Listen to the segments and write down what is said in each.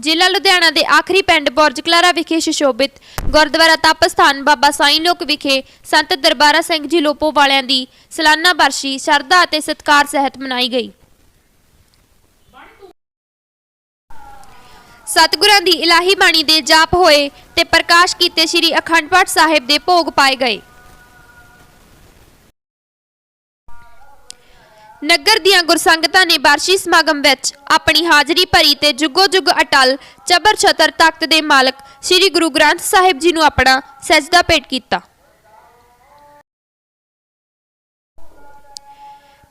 ਜ਼ਿਲ੍ਹਾ ਲੁਧਿਆਣਾ ਦੇ ਆਖਰੀ ਪਿੰਡ ਬੁਰਜ ਕਲਾਰਾ ਵਿਖੇ ਸੁਸ਼ੋਭਿਤ ਗੁਰਦੁਆਰਾ ਤਪ ਸਥਾਨ ਬਾਬਾ ਸਾਈਂ ਲੋਕ ਵਿਖੇ ਸੰਤ ਦਰਬਾਰਾ ਸਿੰਘ ਜੀ ਲੋਪੋ ਵਾਲਿਆਂ ਦੀ ਸਾਲਾਨਾ ਬਰਸ਼ੀ, ਸ਼ਰਧਾ ਅਤੇ ਸਤਿਕਾਰ ਸਹਿਤ ਮਨਾਈ ਗਈ। ਸਤਿਗੁਰਾਂ ਦੀ ਇਲਾਹੀ ਬਾਣੀ ਦੇ ਜਾਪ ਹੋਏ ਤੇ ਪ੍ਰਕਾਸ਼ ਕੀਤੇ ਸ੍ਰੀ ਅਖੰਡ ਪਾਠ ਸਾਹਿਬ ਦੇ ਭੋਗ ਪਾਏ ਗਏ। ਨਗਰ ਦੀਆਂ ਗੁਰਸੰਗਤਾਂ ਨੇ ਬਾਰਸ਼ੀ ਸਮਾਗਮ ਵਿੱਚ ਆਪਣੀ ਹਾਜ਼ਰੀ ਭਰੀ ਤੇ ਜੁਗੋ ਜੁਗ ਅਟਲ ਚਬਰ ਛਤਰ ਤਖਤ ਦੇ ਮਾਲਕ ਸ੍ਰੀ ਗੁਰੂ ਗ੍ਰੰਥ ਸਾਹਿਬ ਜੀ ਨੂੰ ਆਪਣਾ ਸਜਦਾ ਭੇਟ ਕੀਤਾ।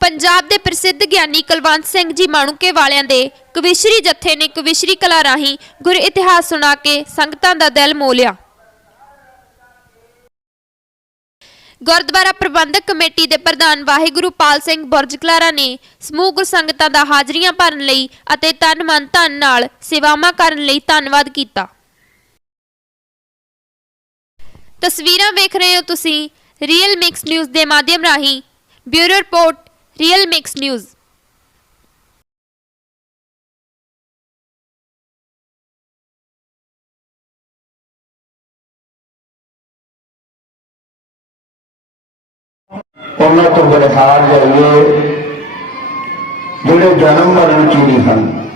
ਪੰਜਾਬ ਦੇ ਪ੍ਰਸਿੱਧ ਗਿਆਨੀ ਕੁਲਵੰਤ ਸਿੰਘ ਜੀ ਮਾਣੂਕੇ ਵਾਲਿਆਂ ਦੇ ਕਵਿਸ਼ਰੀ ਜਥੇ ਨੇ ਕਵਿਸ਼ਰੀ ਕਲਾ ਰਾਹੀਂ ਗੁਰ ਇਤਿਹਾਸ ਸੁਣਾ ਕੇ ਸੰਗਤਾਂ ਦਾ ਦਿਲ ਮੋਲਿਆ ਲਿਆ ਗੁਰਦੁਆਰਾ ਪ੍ਰਬੰਧਕ ਕਮੇਟੀ ਦੇ ਪ੍ਰਧਾਨ ਵਾਹਿਗੁਰੂ ਪਾਲ ਸਿੰਘ ਬੁਰਜਕਲਾਰਾ ਨੇ ਸਮੂਹ ਗੁਰਸੰਗਤਾਂ ਦਾ ਹਾਜ਼ਰੀਆਂ ਭਰਨ ਲਈ ਅਤੇ ਤਨ ਮਨ ਧਨ ਨਾਲ ਸੇਵਾਵਾਂ ਕਰਨ ਲਈ ਧੰਨਵਾਦ ਕੀਤਾ। ਤਸਵੀਰਾਂ ਵੇਖ ਰਹੇ ਹੋ ਤੁਸੀਂ ਰੀਅਲ ਮਿਕਸ ਨਿਊਜ਼ ਦੇ ਮਾਧਿਅਮ ਰਾਹੀਂ, bureau report real mix news ਉਹਨਾਂ ਤੋਂ ਜਾਈਏ, ਜਿਹੜੇ ਜਨਮ ਮਰਨ ਚ ਹਨ।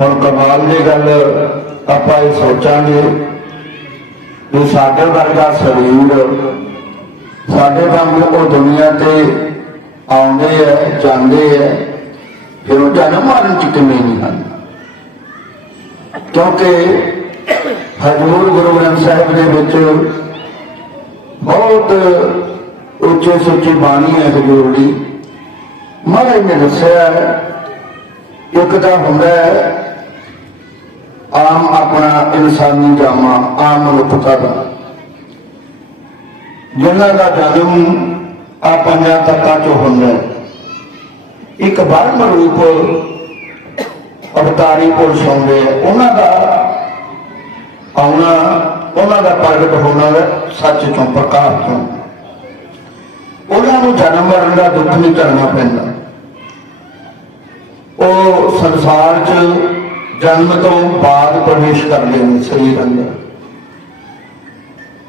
ਹੁਣ ਕਮਾਲ ਦੀ ਗੱਲ ਆਪਾਂ ਇਹ ਸੋਚਾਂਗੇ ਵੀ ਸਾਡੇ ਵਰਗਾ ਸਰੀਰ, ਸਾਡੇ ਵਾਂਗ ਉਹ ਦੁਨੀਆ ਤੇ ਆਉਂਦੇ ਐ, ਜਾਂਦੇ ਐ, ਫਿਰ ਉਹ ਜਨਮ ਮਰਨ ਚ ਕਿਵੇਂ ਨਹੀਂ ਹਨ? ਕਿਉਂਕਿ ਹਜ਼ੂਰ ਗੁਰੂ ਗ੍ਰੰਥ ਸਾਹਿਬ ਦੇ ਵਿੱਚ ਬਹੁਤ ਉੱਚੇ ਸੁੱਚੀ ਬਾਣੀ ਹੈ ਹਜ਼ੂਰ ਦੀ। ਮਹਾਰਾਜ ਨੇ ਦੱਸਿਆ ਇੱਕ ਤਾਂ ਹੁੰਦਾ ਹੈ, ਆਮ ਆਪਣਾ ਇਨਸਾਨੀ ਜਾਮਾ, ਆਮ ਮਨੁੱਖਤਾ ਦਾ। ਜਿਨ੍ਹਾਂ ਦਾ ਜਨਮ ਆ ਪੰਜਾਂ ਤੱਕਾਂ ਚੋਂ ਹੁੰਦਾ ਇੱਕ ਬਰਮ ਰੂਪ ਅਵਤਾਰੀ ਪੁਰਸ਼ ਹੁੰਦੇ ਆ। ਉਹਨਾਂ ਦਾ ਆਉਣਾ ਉਹਨਾਂ ਦਾ ਪ੍ਰਗਟ ਹੋਣਾ ਹੈ, ਸੱਚ ਤੋਂ ਪ੍ਰਕਾਸ਼ ਤੋਂ। ਉਹਨਾਂ ਨੂੰ ਜਨਮ ਮਰਨ ਦਾ ਦੁੱਖ ਨਹੀਂ ਕਰਨਾ ਪੈਂਦਾ। ਉਹ ਸੰਸਾਰ 'ਚ ਜਨਮ ਤੋਂ ਬਾਅਦ ਪ੍ਰਵੇਸ਼ ਕਰਦੇ ਨੇ ਸਰੀਰ ਅੰਦਰ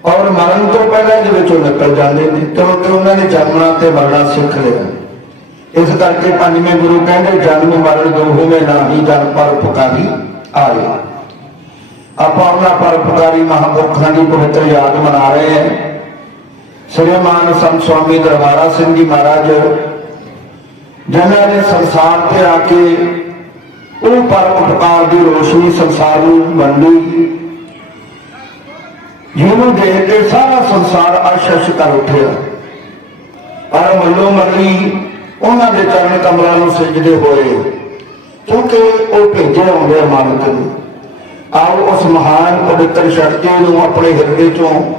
ਔਰ ਮਰਨ ਤੋਂ ਪਹਿਲਾਂ ਇਹਦੇ ਵਿੱਚੋਂ ਨਿਕਲ ਜਾਂਦੇ ਨੇ, ਕਿਉਂਕਿ ਉਹਨਾਂ ਨੇ ਜਨਮਣਾ ਤੇ ਮਰਨਾ ਸਿੱਖ ਲਿਆ। ਇਸ ਕਰਕੇ ਪੰਜਵੇਂ ਗੁਰੂ ਕਹਿੰਦੇ, ਜਨਮ ਮਰਨ ਦੋਹੇ ਨਾਹੀ ਜਨ ਪਰ ਉਪਕਾਰੀ ਆਏ। ਆਪਾਂ ਉਹਨਾਂ ਪਰਪਕਾਰੀ ਮਹਾਂਪੁਰਖਾਂ ਦੀ ਪਵਿੱਤਰ ਯਾਦ ਮਨਾ ਰਹੇ ਹਾਂ। ਸ੍ਰੀਮਾਨ ਸੰਤ ਸਵਾਮੀ ਦਰਬਾਰਾ ਸਿੰਘ ਜੀ ਮਹਾਰਾਜ, ਜਿਨ੍ਹਾਂ ਨੇ ਸੰਸਾਰ ਤੇ ਆ ਕੇ ਉਹ ਪਰਪਕਾਰ ਦੀ ਰੋਸ਼ਨੀ ਸੰਸਾਰ ਨੂੰ ਵੰਡੀ ਜਿਹਨੂੰ ਦੇਖ ਕੇ ਸਾਰਾ ਸੰਸਾਰ ਅਸ਼ਸ਼ ਕਰ ਉੱਠਿਆ। ਪਰ ਮੱਲੋ ਮੱਲੀ ਉਹਨਾਂ ਦੇ ਚਰਨ ਕਮਲਾਂ ਨੂੰ ਸਜਦੇ ਹੋਏ, ਕਿਉਂਕਿ ਉਹ ਭੇਜੇ ਆਉਂਦੇ ਆ ਮਾਲਕ ਨੂੰ। ਆਓ ਉਸ ਮਹਾਨ ਪਵਿੱਤਰ ਸ਼ਕਤੀ ਨੂੰ ਆਪਣੇ ਹਿਰਦੇ ਚੋਂ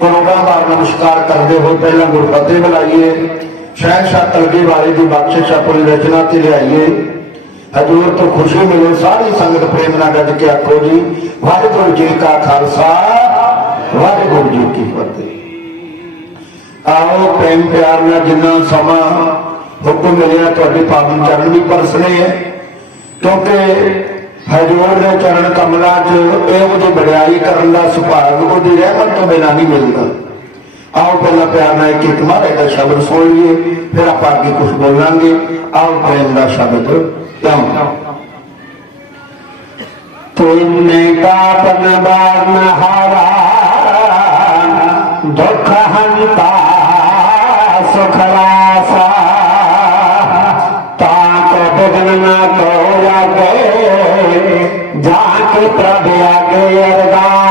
ਕਰੋੜਾਂ ਵਾਰ ਨਮਸਕਾਰ ਕਰਦੇ ਹੋਏ ਪਹਿਲਾਂ ਗੁਰਫਤਿਹ ਬੁਲਾਈਏ ਸ਼ਹਿਨशाह ਕਲਗੀ ਵਾਲੇ ਦੀ ਬਖਸ਼ਿਸ਼ ਆਪਣੀ ਰਚਨਾ ਤੇ ਲਿਆਈਏ। ਹਜ਼ੂਰ ਤੋਂ ਖੁਸ਼ੀ ਮਿਲੇ ਸਾਰੀ ਸੰਗਤ ਪ੍ਰੇਮ ਨਾਲ ਗੱਜ ਕੇ ਆਖੋ ਜੀ, ਵਾਹਿਗੁਰੂ ਜੀ ਕਾ ਖਾਲਸਾ, ਵਾਹਿਗੁਰੂ ਜੀ ਕੀ ਫਤਿਹ। ਆਓ ਪ੍ਰੇਮ ਪਿਆਰ ਨਾਲ ਜਿੰਨਾ ਸਮਾਂ ਹੁਕਮ ਮਿਲਿਆ, ਤੁਹਾਡੇ ਪਾਵਨ ਚਰਨ ਵੀ ਪਰਸਣੇ ਹੈ। ਕਿਉਂਕਿ ਹਜ਼ੂਰ ਦੇ ਚਰਨ ਕਮਲਾਂ 'ਚ ਇਹੋ ਜਿਹੀ ਵਡਿਆਈ ਕਰਨ ਦਾ ਸੁਭਾਗ, ਉਹਦੀ ਰਹਿਮਤ ਤੋਂ ਬਿਨਾਂ ਨਹੀਂ ਮਿਲਦਾ। ਆਓ ਪਹਿਲਾਂ ਪਿਆਰ ਨਾਲ ਇੱਕ ਇੱਕ ਮਹਾਰਾਜ ਦਾ ਸ਼ਬਦ ਸੁਣ ਲਈਏ, ਫਿਰ ਆਪਾਂ ਅੱਗੇ ਕੁਝ ਬੋਲਾਂਗੇ। ਆਓ ਪ੍ਰੇਮ ਦਾ ਸ਼ਬਦ ਕਿਉਂ ਤੁਮਨੇ ਕਾਪਨ ਬਾਰਨ ਹਾਰਾ, ਦੁੱਖ ਹੰਤਾ, ਸੁਖ ਰਾਸਾ। ਤਾਕ ਬਗਨ ਨਾ ਕੋ ਲਾਗੇ ਜਾ ਕੇ ਪ੍ਰਭ ਆਗੇ ਅਰਦਾਸਾ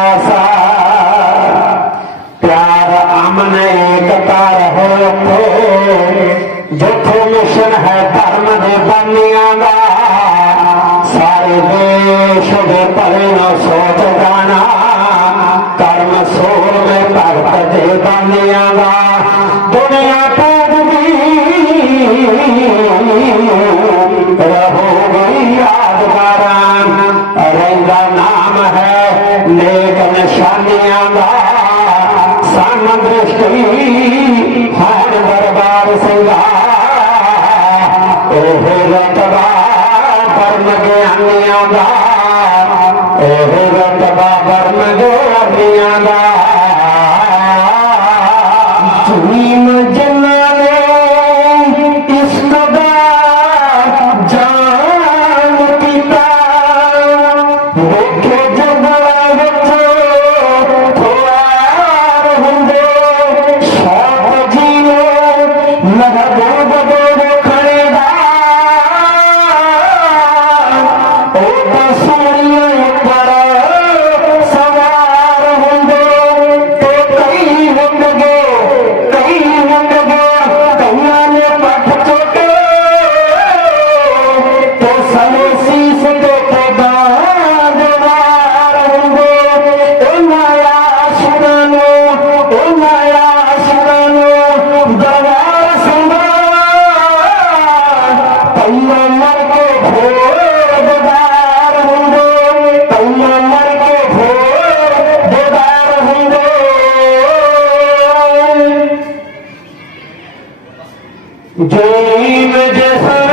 ਨਿਸ਼ਾਨੀਆਂ ਦਾ ਸਮ ਦ੍ਰਿਸ਼ਟੀ ਹਾਰ ਦਰਬਾਰ ਸਿੰਘਾ। ਉਹ ਰਤਬਾ ਪਰਮ ਜੋਗਿਆਨੀਆਂ ਦਾ, ਇਹ ਰਤਬਾ ਬਰਮ ਜੋਗਿਆਂ ਦਾ। ਜ਼ਮੀਨ मुझे सा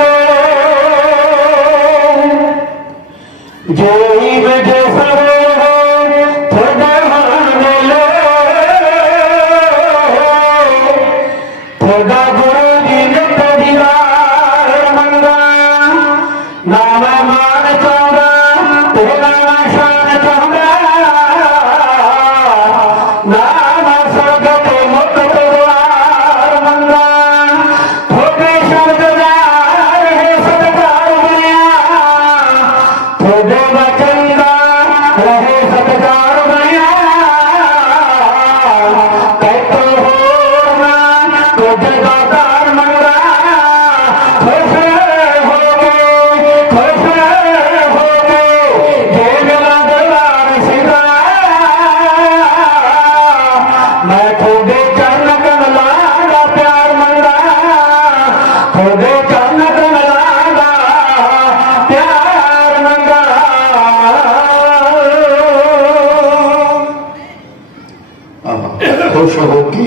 ਖੁਸ਼ ਹੋ ਕੇ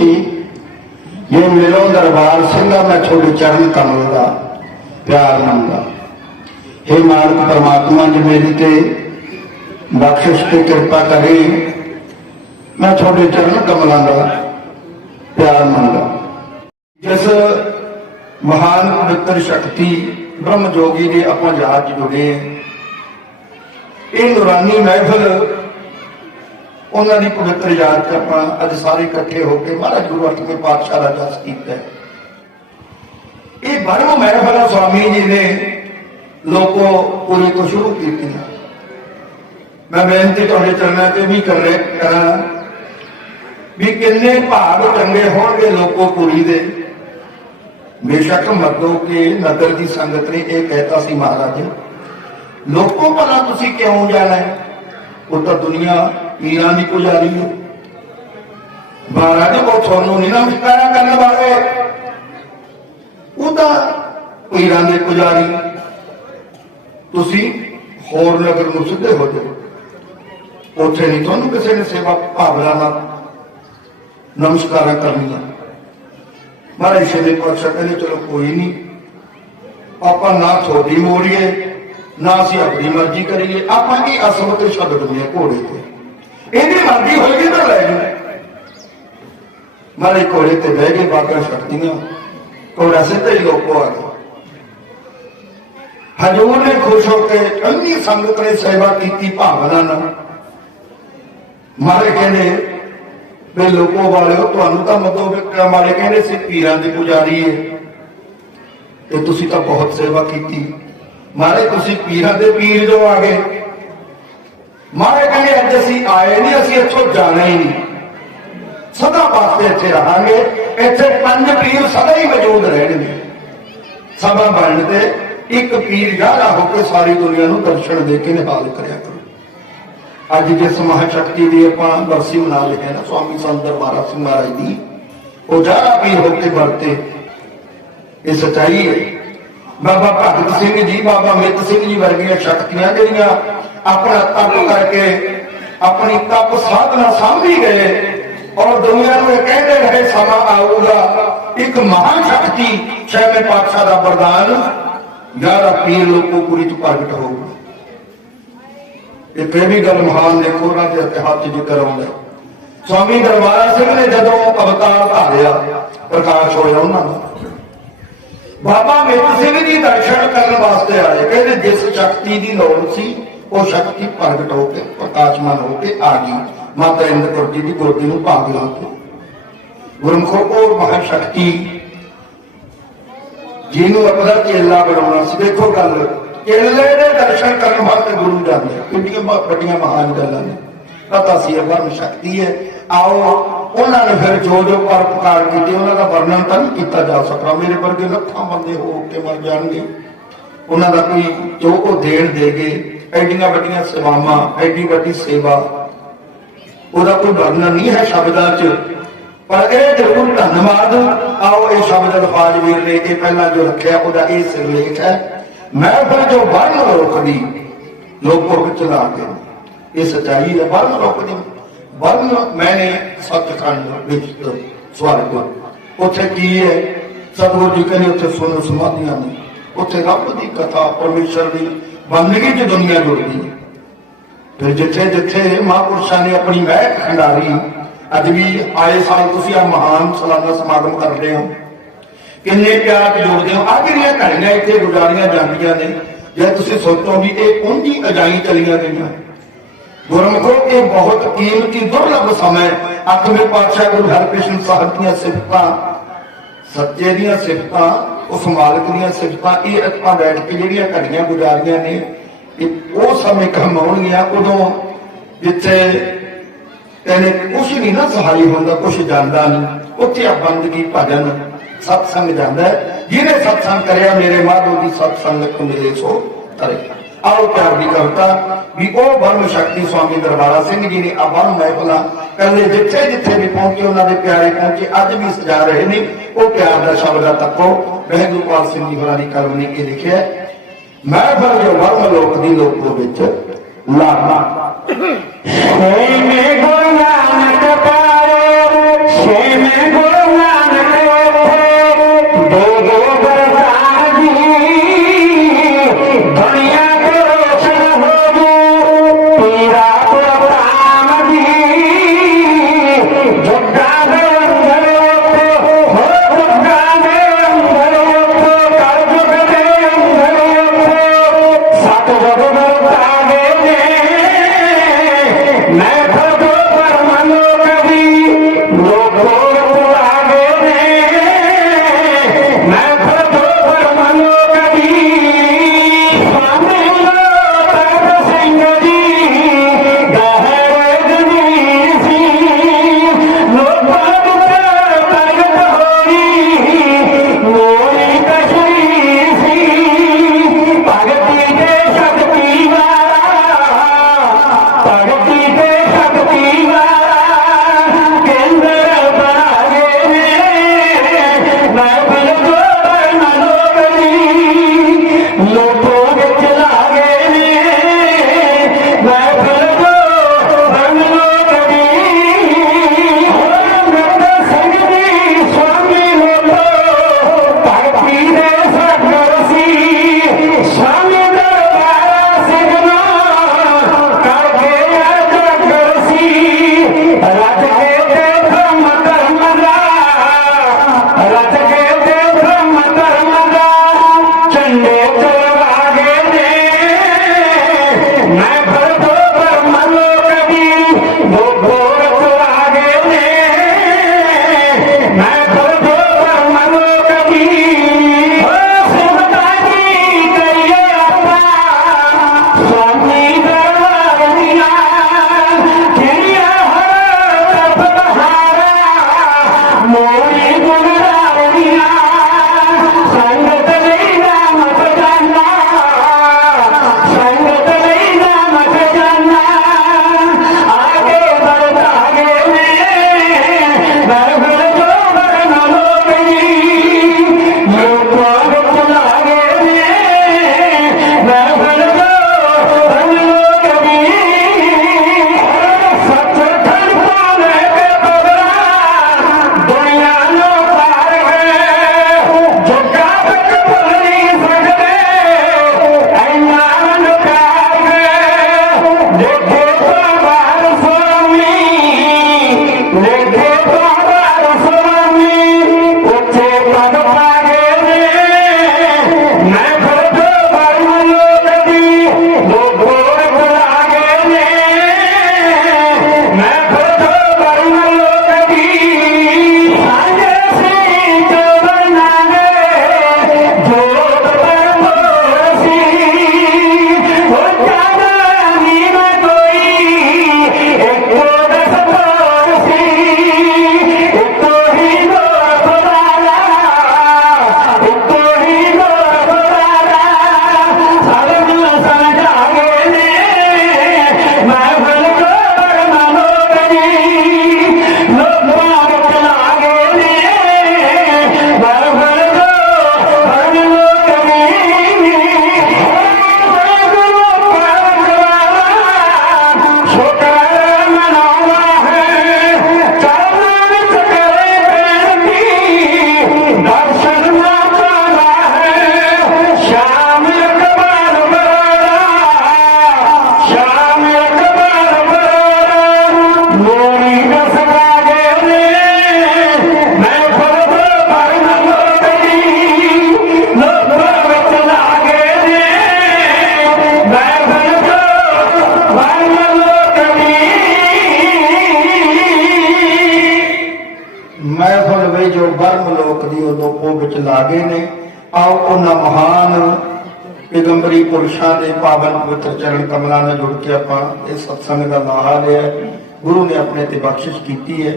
ਇਹ ਮਿਲੋ ਦਰਬਾਰ ਸਿੰਘਾ ਮੈਂ ਤੁਹਾਡੇ ਚਰਨ ਕਮਲ ਦਾ ਪਿਆਰ ਮੰਗਾ। हे ਮਾਲਕ ਪਰਮਾਤਮਾ, ਜੀ ਮੇਰੀ ਤੇ ਬਖਸ਼ਿਸ਼ ਤੇ ਕਿਰਪਾ ਕਰੇ, ਮੈਂ ਤੁਹਾਡੇ ਚਰਨ ਕਮਲਾਂ ਦਾ ਪਿਆਰ ਮੰਗਾ ਜਿਸ ਮਹਾਨ ਪਵਿੱਤਰ ਸ਼ਕਤੀ ਬ੍ਰਹਮ ਜੋਗੀ ਦੇ ਆਪਾਂ ਜਹਾਜ਼ ਜੁੜੇ, ਇਹ ਨੂਰਾਨੀ ਮਹਿਫਲ ਉਹਨਾਂ ਦੀ ਪਵਿੱਤਰ ਯਾਦ 'ਚ ਆਪਾਂ ਅੱਜ ਸਾਰੇ ਇਕੱਠੇ ਹੋ ਕੇ ਮਹਾਰਾਜ ਗੁਰੂ ਅਠਵੇਂ ਪਾਤਸ਼ਾਹ ਦਾ ਜਸ ਕੀਤਾ ਹੈ। ਇਹ ਬਰਮ ਮਹਿਫਲ ਸਵਾਮੀ ਜੀ ਨੇ ਲੋਕੋ ਪੂਰੀ ਤੋਂ ਸ਼ੁਰੂ ਕੀਤੀ ਮੈਂ ਬੇਨਤੀ ਤੁਹਾਡੇ ਚਰਨਾਂ ਤੇ ਵੀ ਕਰ ਰਿਹਾ ਕਰਾਂ ਵੀ ਕਿੰਨੇ ਭਾਗ ਚੰਗੇ ਹੋਣਗੇ ਲੋਕੋ ਪੂਰੀ ਦੇ। ਬੇਸ਼ੱਕ ਮਰਦੋ ਕੇ ਨਦਰ ਦੀ ਸੰਗਤ ਨੇ ਇਹ ਕਹਿਤਾ ਸੀ ਮਹਾਰਾਜ। ਲੋਕੋ ਭਲਾ ਤੁਸੀਂ ਕਿਉਂ ਜਾਣਾ ਉਹ ਤਾਂ ਦੁਨੀਆ ਪੀਰਾਂ ਦੀ ਪੁਜਾਰੀ ਹੈ ਮਹਾਰਾਜ, ਉਹ ਤੁਹਾਨੂੰ ਨਹੀਂ ਨਾ ਵਿਕਾਰਾ ਕਰਨ ਵਾਲੇ। ਉਹ ਤਾਂ ਪੀਰਾਂ ਦੇ ਪੁਜਾਰੀ। ਤੁਸੀਂ ਹੋਰ ਨਗਰ ਨੂੰ ਸਿੱਧੇ ਹੋ ਜਾਓ। ਉੱਥੇ ਨਹੀਂ ਤੁਹਾਨੂੰ ਕਿਸੇ ਨੇ ਸੇਵਾ ਭਾਵਨਾ ਨਾਲ ਨਮਸਕਾਰਾਂ ਕਰਨੀਆਂ। ਮਹਾਰਾਜ ਸ਼੍ਰੀ ਪਾਤਸ਼ਾਹ ਕਹਿੰਦੇ, ਚਲੋ ਕੋਈ ਨਹੀਂ ਆਪਾਂ ਨਾ ਤੁਹਾਡੀ ਮੋੜੀਏ, ਨਾ ਅਸੀਂ ਆਪਣੀ ਮਰਜ਼ੀ ਕਰੀਏ। ਆਪਾਂ ਇਹ ਅਸਮਤ ਛੱਡ ਦਿੰਦੇ ਘੋੜੇ ਤੇ। ਇਹਦੀ ਮਰਜ਼ੀ ਹੋਏਗੀ ਤਾਂ ਲੈ ਜਾਓ ਮਹਾਰਾਜ ਘੋੜੇ ਤੇ ਬਹਿ ਕੇ ਬਾਗਾ ਛੱਡਦੀਆਂ। ਘੋੜਾ ਸਿੱਧਾ ਹੀ ਲੋਕੋ ਆ ਗਿਆ। ਹਜੂਰ ਨੇ ਖੁਸ਼ ਹੋ ਕੇ ਅੰਨੀ ਸੰਗਤ ਨੇ ਸੇਵਾ ਕੀਤੀ ਭਾਵਨਾ ਨਾਲ। ਮਾਰੇ ਕਹਿੰਦੇ, ਵੀ ਲੋਕੋ ਵਾਲਿਓ, ਤੁਹਾਨੂੰ ਤਾਂ ਮਤੋ ਵਿਕਰਮ ਵਾਲੇ ਕਹਿੰਦੇ ਸੀ, ਪੀਰਾਂ ਦੇ ਪੁਜਾਰੀ ਏ। ਤੇ ਤੁਸੀਂ ਤਾਂ ਬਹੁਤ ਸੇਵਾ ਕੀਤੀ। ਮਾਰੇ ਤੁਸੀਂ ਪੀਰਾਂ ਦੇ ਪੀਰ ਜੋ ਆ ਗਏ। ਮਹਾਰਾਜ ਕਹਿੰਦੇ, ਅੱਜ ਅਸੀਂ ਆਏ ਨਹੀਂ, ਅਸੀਂ ਇੱਥੋਂ ਜਾਣਾ ਹੀ ਨਹੀਂ। ਸਦਾ ਵਾਸਤੇ ਇੱਥੇ ਰਹਾਂਗੇ। ਇੱਥੇ ਪੰਜ ਪੀਰ ਸਦਾ ਹੀ ਮੌਜੂਦ ਰਹਿਣਗੇ। ਸਭਾ ਬਣਨ ਤੇ ਇੱਕ ਪੀਰ ਯਾਰਾ ਹੋ ਕੇ ਸਾਰੀ ਦੁਨੀਆ ਨੂੰ ਦਰਸ਼ਨ ਦੇ ਕੇ ਨਿਹਾਲ ਕਰਿਆ ਕਰੋ। ਅੱਜ ਜਿਸ ਮਹਾਸ਼ਕਤੀ ਦੀ ਆਪਾਂ ਬਰਸੀ ਮਨਾ ਰਹੇ ਨਾ ਸਵਾਮੀ ਸੰਤ ਦਰਬਾਰਾ ਸਿੰਘ ਮਹਾਰਾਜ ਦੀ, ਉਹ ਯਾਰਾ ਪੀਰ ਹੋ ਕੇ ਵਰਤੇ। ਇਹ ਸਚਾਈ ਹੈ। ਬਾਬਾ ਭਗਤ ਸਿੰਘ ਜੀ, ਬਾਬਾ ਮਿੱਤ ਸਿੰਘ ਜੀ ਵਰਗੀਆਂ ਸ਼ਕਤੀਆਂ ਜਿਹੜੀਆਂ ਆਪਣਾ ਤਪ ਕਰਕੇ ਆਪਣੀ ਤਪ ਸਾਧਨਾ ਸਾਂਭੀ ਗਏ ਔਰ ਦੁਨੀਆ ਨੂੰ ਇਹ ਕਹਿੰਦੇ ਰਹੇ, ਸਮਾਂ ਆਊਗਾ। ਇੱਕ ਮਹਾਨ ਸ਼ਕਤੀ ਛੇਵੇਂ ਪਾਤਸ਼ਾਹ ਦਾ ਵਰਦਾਨ। ਯਾਰਾ ਪੀਰ ਲੋਕੋ ਪੂਰੀ ਤੋਂ ਪ੍ਰਗਟ ਹੋਊਗਾ ਇਹ ਵੀ ਗੱਲ ਮਹਾਨ ਦੇਖੋ ਉਹਨਾਂ ਦੇ ਇਤਿਹਾਸ 'ਚ ਜ਼ਿਕਰ ਆਉਂਦਾ। ਸਵਾਮੀ ਦਰਬਾਰਾ ਸਿੰਘ ਨੇ ਜਦੋਂ ਅਵਤਾਰ ਧਾਰਿਆ, ਪ੍ਰਕਾਸ਼ ਹੋਇਆ ਉਹਨਾਂ ਦਾ ਬਾਬਾ ਮੇਰ ਸਿੰਘ ਜੀ ਦਰਸ਼ਨ ਕਰਨ ਵਾਸਤੇ ਆਏ। ਕਹਿੰਦੇ, ਜਿਸ ਸ਼ਕਤੀ ਦੀ ਲੋੜ ਸੀ ਉਹ ਸ਼ਕਤੀ ਪ੍ਰਗਟ ਹੋ ਕੇ, ਪ੍ਰਕਾਸ਼ਮਾਨ ਹੋ ਕੇ ਆ ਗਈ। ਮਾਤਾ ਇੰਦਰ ਜੀ ਦੀ ਗੋਦੀ ਨੂੰ ਭਾਗ ਲਾ ਕੇ। ਗੁਰਮੁਖੋ, ਉਹ ਮਹਾ ਸ਼ਕਤੀ ਜਿਹਨੂੰ ਆਪਣਾ ਚੇਲਾ ਬਣਾਉਣਾ ਸੀ। ਦੇਖੋ ਗੱਲ ਚੇਲੇ ਦੇ ਦਰਸ਼ਨ ਕਰਨ ਵਾਸਤੇ ਗੁਰੂ ਜਾਂਦੇ ਕਿੰਨੀਆਂ ਵੱਡੀਆਂ ਮਹਾਨ ਗੱਲਾਂ ਨੇ। ਪਤਾ ਸੀ ਇਹ ਸ਼ਕਤੀ ਹੈ। ਆਓ, ਉਹਨਾਂ ਨੇ ਫਿਰ ਜੋ ਜੋ ਪਰਪਕਾਰ ਕੀਤੇ, ਉਹਨਾਂ ਦਾ ਵਰਣਨ ਤਾਂ ਨਹੀਂ ਕੀਤਾ ਜਾ ਸਕਦਾ। ਮੇਰੇ ਵਰਗੇ ਲੱਖਾਂ ਬੰਦੇ ਹੋ ਕੇ ਮਰ ਜਾਣਗੇ। ਉਹਨਾਂ ਦਾ ਕੋਈ ਜੋ ਉਹ ਦੇਣ ਦੇਗੇ ਐਡੀਆਂ ਵੱਡੀਆਂ ਸੇਵਾਵਾਂ, ਐਡੀ ਵੱਡੀ ਸੇਵਾ। ਉਹਦਾ ਕੋਈ ਵਰਣਨ ਨਹੀਂ ਹੈ ਸ਼ਬਦਾਂ 'ਚ, ਪਰ ਇਹ ਜ਼ਰੂਰ ਧੰਨਵਾਦ। ਆਓ ਇਹ ਸ਼ਬਦ ਅਲਫਾਜ਼ ਵੀਰ ਨੇ ਇਹ ਪਹਿਲਾਂ ਜੋ ਰੱਖਿਆ, ਉਹਦਾ ਇਹ ਸਿਰਲੇਖ ਹੈ। ਮੈਂ ਫਿਰ ਜੋ ਵਰਨ ਰੋਕਦੀ, ਲੋਕੋ ਵਿੱਚ ਲਾ ਕੇ। ਇਹ ਸਚਾਈ ਦਾ ਵਰਨ ਰੋਕਦੀ। ਵਰਨ ਮੈਨੇ ਸੱਚਖੰਡ ਵਿੱਚ ਸਵਰਗ ਉੱਥੇ ਕੀ ਹੈ? ਸਤਿਗੁਰੂ ਜੀ ਕਹਿੰਦੇ, ਉੱਥੇ ਸੁਣੋ ਸਮਾਧੀਆਂ ਨੇ। ਉੱਥੇ ਰੱਬ ਦੀ ਕਥਾ, ਪਰਮੇਸ਼ਰ ਦੀ ਬੰਦਗੀ ਚ ਦੁਨੀਆ ਜੁੜਦੀ ਹੈ ਫਿਰ ਜਿੱਥੇ ਜਿੱਥੇ ਮਹਾਂਪੁਰਸ਼ਾਂ ਨੇ ਆਪਣੀ ਮਹਿਕ ਖੰਡਾਰੀ, ਅੱਜ ਵੀ ਆਏ ਸਾਲ ਤੁਸੀਂ ਆ ਮਹਾਨ ਸਾਲਾਨਾ ਸਮਾਗਮ ਕਰਦੇ ਹੋ। ਕਿੰਨੇ ਪਿਆਰ ਜੋੜਦੇ ਹੋ। ਆ ਜਿਹੜੀਆਂ ਘੜੀਆਂ ਇੱਥੇ ਗੁਜ਼ਾਰੀਆਂ ਜਾਂਦੀਆਂ ਨੇ ਜੇ ਤੁਸੀਂ ਸੋਚੋ ਵੀ ਇਹ ਉਂਝੀ ਅਜਾਈ ਚਲੀਆਂ ਗਈਆਂ। ਗੁਰਮੁਖੋ, ਇਹ ਬਹੁਤ ਕੀਮਤੀ, ਦੁਰਲਭ ਸਮਾਂ ਅੱਠਵੇਂ ਪਾਤਸ਼ਾਹ ਗੁਰੂ ਹਰਕ੍ਰਿਸ਼ਨ ਸਾਹਿਬ ਦੀਆਂ ਸਿਫਤਾਂ, ਸੱਚੇ ਦੀਆਂ ਸਿਫਤਾਂ ਉਸ ਮਾਲਕ ਦੀਆਂ ਸਿਫਤਾਂ, ਇਹ ਆਪਾਂ ਬੈਠ ਕੇ ਜਿਹੜੀਆਂ ਘੜੀਆਂ ਗੁਜ਼ਾਰੀਆਂ ਨੇ, ਇਹ ਉਹ ਸਮੇਂ ਕੰਮ ਆਉਣਗੀਆਂ ਉਦੋਂ ਜਿੱਥੇ ਕਹਿੰਦੇ ਕੁਛ ਨਹੀਂ ਨਾ ਸਹਾਈ ਹੁੰਦਾ, ਕੁਛ ਜਾਂਦਾ ਨਹੀਂ ਉੱਥੇ ਆ ਬੰਦਗੀ, ਭਜਨ, ਸਤਸੰਗ ਜਾਂਦਾ। ਜਿਹਨੇ ਸਤਸੰਗ ਕਰਿਆ, ਮੇਰੇ ਮਾਧੋ ਦੀ ਸਤਸੰਗ ਮੇਰੇ ਸੋ ਕਰੇ। ਆਓ ਪਿਆਰ ਦੀ ਕਵਿਤਾ, ਵੀ ਉਹ ਬਰਮ ਸ਼ਕਤੀ ਸਵਾਮੀ ਦਰਬਾਰਾ ਸਿੰਘ ਜੀ ਨੇ ਆ ਬਰਮ ਮਹਿਫਲਾਂ ਕਹਿੰਦੇ ਜਿੱਥੇ ਜਿੱਥੇ ਵੀ ਪਹੁੰਚੇ, ਉਹਨਾਂ ਦੇ ਪਿਆਰੇ ਪਹੁੰਚੇ, ਅੱਜ ਵੀ ਸਜਾ ਰਹੇ ਨੇ। ਉਹ ਪਿਆਰ ਦਾ ਸ਼ਬਦ ਆ, ਤੱਕੋ। ਮਹਿਗੁਰਪਾਲ ਸਿੰਘ ਜੀ ਹੋਰਾਂ ਦੀ ਕਲਮ ਨੇ ਇਹ ਲਿਖਿਆ ਹੈ। ਮੈਂ ਫਿਰ ਜੋ ਵਰਮ ਲੋਕ ਦੀ ਲੋਕੋ ਵਿੱਚ ਲਾਣਾ ਛੇਵੇਂ ਗੁਰੂ ਪੁਰਸ਼ਾਂ ਦੇ ਪਾਵਨ ਪਵਿੱਤਰ ਚਰਨ ਕਮਲਾਂ ਨਾਲ ਜੁੜ ਕੇ ਆਪਾਂ ਇਹ ਸਤਸੰਗ ਦਾ ਲਾਹਾ ਲਿਆ ਹੈ। ਗੁਰੂ ਨੇ ਆਪਣੇ ਤੇ ਬਖਸ਼ਿਸ਼ ਕੀਤੀ ਹੈ।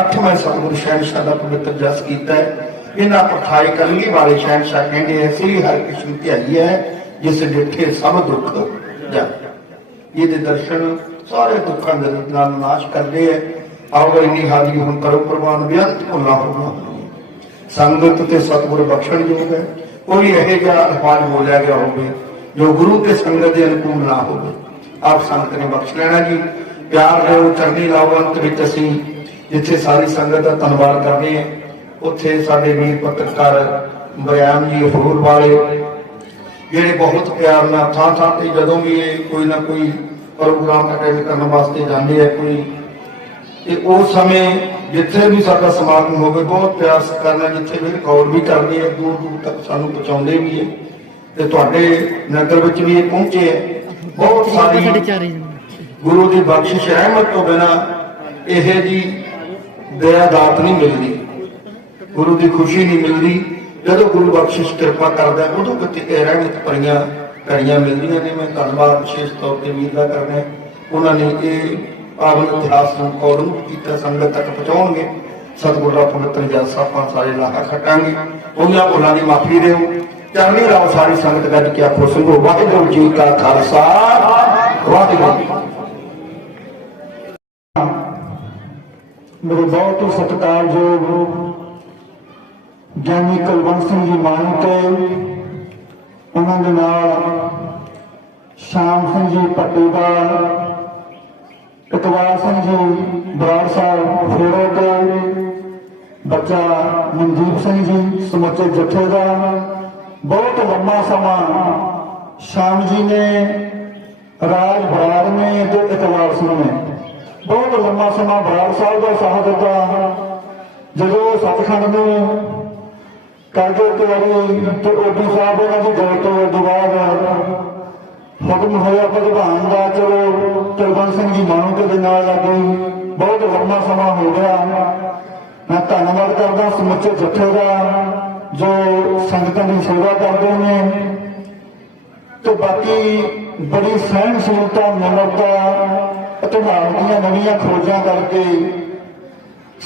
ਅੱਠਵੇਂ ਸਤਿਗੁਰ ਸ਼ਹਿਨਸ਼ਾਹ ਦਾ ਪਵਿੱਤਰ ਜਸ ਕੀਤਾ ਹੈ। ਇਹਨਾਂ ਪਠਾਈ ਕਲਗੀ ਵਾਲੇ ਸ਼ਹਿਨਸ਼ਾਹ ਕਹਿੰਦੇ ਹੈ, ਸ੍ਰੀ ਹਰਿਕ੍ਰਿਸ਼ਨ ਧਿਆਈ ਹੈ, ਜਿਸ ਡਿਠੇ ਸਭ ਦੁੱਖ ਜਾ ਇਹਦੇ ਦਰਸ਼ਨ ਸਾਰੇ ਦੁੱਖਾਂ ਦੇ ਨਾਲ ਨਾਸ਼ ਕਰਦੇ ਹੈ। ਆਓ ਇੰਨੀ ਹਾਜ਼ਰੀ ਹੁਣ ਕਰੋ ਪ੍ਰਵਾਨ ਬੇਅੰਤ ਭੁੱਲਾ ਹੋਣਾ ਸੰਗਤ ਤੇ ਸਤਿਗੁਰ ਬਖਸ਼ਣ ਯੋਗ ਹੈ। ਕੋਈ ਇਹੋ ਜਿਹਾ ਅਲਫਾਜ਼ ਬੋਲਿਆ ਗਿਆ ਹੋਵੇ ਜੋ ਗੁਰੂ ਤੇ ਸੰਗਤ ਦੇ ਅਨੁਕੂਲ ਨਾ ਹੋਵੇ। ਆਪ ਸੰਗਤ ਨੇ ਬਖਸ਼ ਲੈਣਾ ਜੀ। ਪਿਆਰ ਦਿਓ ਚੜ੍ਹਦੀ ਲਾਓ ਅੰਤ ਵਿੱਚ ਅਸੀਂ ਜਿੱਥੇ ਸਾਰੀ ਸੰਗਤ ਦਾ ਧੰਨਵਾਦ ਕਰਦੇ ਹਾਂ, ਉੱਥੇ ਸਾਡੇ ਵੀਰ ਪੱਤਰਕਾਰ ਬਿਆਨ ਜੀ ਹੋਰ ਵਾਲੇ, ਜਿਹੜੇ ਬਹੁਤ ਪਿਆਰ ਨਾਲ ਥਾਂ ਥਾਂ ਤੇ ਜਦੋਂ ਵੀ ਇਹ ਕੋਈ ਨਾ ਕੋਈ ਪ੍ਰੋਗਰਾਮ ਅਟੈਂਡ ਕਰਨ ਵਾਸਤੇ ਜਾਂਦੇ ਆ ਕੋਈ, ਤੇ ਉਸ ਸਮੇਂ ਜਿੱਥੇ ਵੀ ਸਾਡਾ ਸਮਾਗਮ ਹੋਵੇ, ਬਹੁਤ ਪਿਆਰ ਕਰਨਾ ਜਿੱਥੇ ਵੀ ਰਿਕਾਰਡ ਵੀ ਕਰਦੇ ਆ ਦੂਰ ਦੂਰ ਤੱਕ ਸਾਨੂੰ ਪਹੁੰਚਾਉਂਦੇ ਵੀ ਹੈ ਤੇ ਤੁਹਾਡੇ ਨਗਰ ਵਿੱਚ ਵੀ ਇਹ ਪਹੁੰਚੇ ਹੈ। ਬਹੁਤ ਸਾਰੀ ਗੁਰੂ ਦੀ ਬਖਸ਼ਿਸ਼ ਰਹਿਮਤ ਤੋਂ ਬਿਨਾ ਇਹ ਜੀ ਦਇਆ ਦਾਤ ਨਹੀਂ ਮਿਲਦੀ। ਗੁਰੂ ਦੀ ਖੁਸ਼ੀ ਨਹੀਂ ਮਿਲਦੀ। ਜਦੋਂ ਗੁਰੂ ਬਖਸ਼ਿਸ਼ ਕਿਰਪਾ ਕਰਦਾ ਉਦੋਂ ਕਿਤੇ ਇਹ ਰਹਿਮਤ ਭਰੀਆਂ ਘੜੀਆਂ ਮਿਲਦੀਆਂ ਨੇ। ਮੈਂ ਧੰਨਵਾਦ ਵਿਸ਼ੇਸ਼ ਤੌਰ ਤੇ ਵੀਰ ਦਾ ਕਰਦਾ ਹਾਂ। ਉਹਨਾਂ ਨੇ ਇਹ ਪਾਵਨ ਇਤਿਹਾਸ ਨੂੰ ਔਰੰਗ ਕੀਤਾ ਸੰਗਤ ਤੱਕ ਪਹੁੰਚਾਉਣਗੇ। ਸਤਿਗੁਰ ਦਾ ਪਵਿੱਤਰ ਜਸ ਆਪਾਂ ਸਾਰੇ ਲਾਹਾ ਖਟਾਂਗੇ। ਉਹਨਾਂ ਭੁੱਲਾਂ ਦੀ ਮਾਫੀ ਦਿਓ। ਚਰਨੀ ਰਾਓ ਸਾਰੀ ਸੰਗਤ ਗੱਜ ਕੇ ਆਪੋ ਸੰਗੋ ਵਾਹਿਗੁਰੂ ਜੀ ਕਾ ਖਾਲਸਾ। ਵਾਹਿਗੁਰੂ ਮੇਰੇ ਬਹੁਤ ਹੀ ਸਤਿਕਾਰਯੋਗ ਗਿਆਨੀ ਕੁਲਵੰਤ ਸਿੰਘ ਜੀ ਮਾਨਕ, ਉਹਨਾਂ ਦੇ ਨਾਲ ਸ਼ਾਮ ਸਿੰਘ ਜੀ ਪੱਟੀਵਾਲ, ਇਕਬਾਲ ਸਿੰਘ ਜੀ ਬਰਾੜ ਸਾਹਿਬ ਫੇਰੋ ਤੇ ਬੱਚਾ ਮਨਦੀਪ ਸਿੰਘ ਜੀ ਸਮੁੱਚੇ ਜਥੇ ਦਾ ਬਹੁਤ ਲੰਮਾ ਸਮਾਂ ਸ਼ਾਮ ਜੀ ਨੇ, ਰਾਜ ਬਰਾੜ ਨੇ ਤੇ ਇਕਬਾਲ ਸਿੰਘ ਨੇ। ਬਹੁਤ ਲੰਮਾ ਸਮਾਂ ਬਰਾੜ ਸਾਹਿਬ ਦਾ ਸਾਥ ਦਿੱਤਾ। ਜਦੋਂ ਸਤਖੰਡ ਨੂੰ ਕਰਦੇ ਤਿਆਰੀ ਤੇ ਓਪੀ ਸਾਹਿਬ ਉਹਨਾਂ ਦੀ ਗੱਲ ਤੋਂ ਦੁਬਾਰਾ ਹੁਕਮ ਹੋਇਆ ਭਗਵਾਨ ਦਾ, ਚਲੋ ਕੁਲਵੰਤ ਸਿੰਘ ਜੀ ਮਾਨੂ ਦੇ ਨਾਲ ਲੱਗੇ ਬਹੁਤ ਲੰਮਾ ਸਮਾਂ ਹੋ ਗਿਆ। ਮੈਂ ਧੰਨਵਾਦ ਕਰਦਾ ਸਮੁੱਚੇ ਜਥੇ ਦਾ। ਜੋ ਸੰਗਤਾਂ ਦੀ ਸੇਵਾ ਕਰਦੇ ਨੇ ਤੇ ਬਾਕੀ ਬੜੀ ਸਹਿਣ ਸਹਿਣਸ਼ੀਲਤਾ ਨਿਮਰਤਾ ਅਤੇ ਨਾਲ ਦੀਆਂ ਨਵੀਆਂ ਖੋਜਾਂ ਕਰਕੇ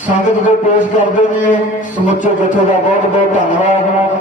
ਸੰਗਤ ਦੇ ਪੇਸ਼ ਕਰਦੇ ਨੇ। ਸਮੁੱਚੇ ਜਥੇ ਦਾ ਬਹੁਤ ਬਹੁਤ ਧੰਨਵਾਦ।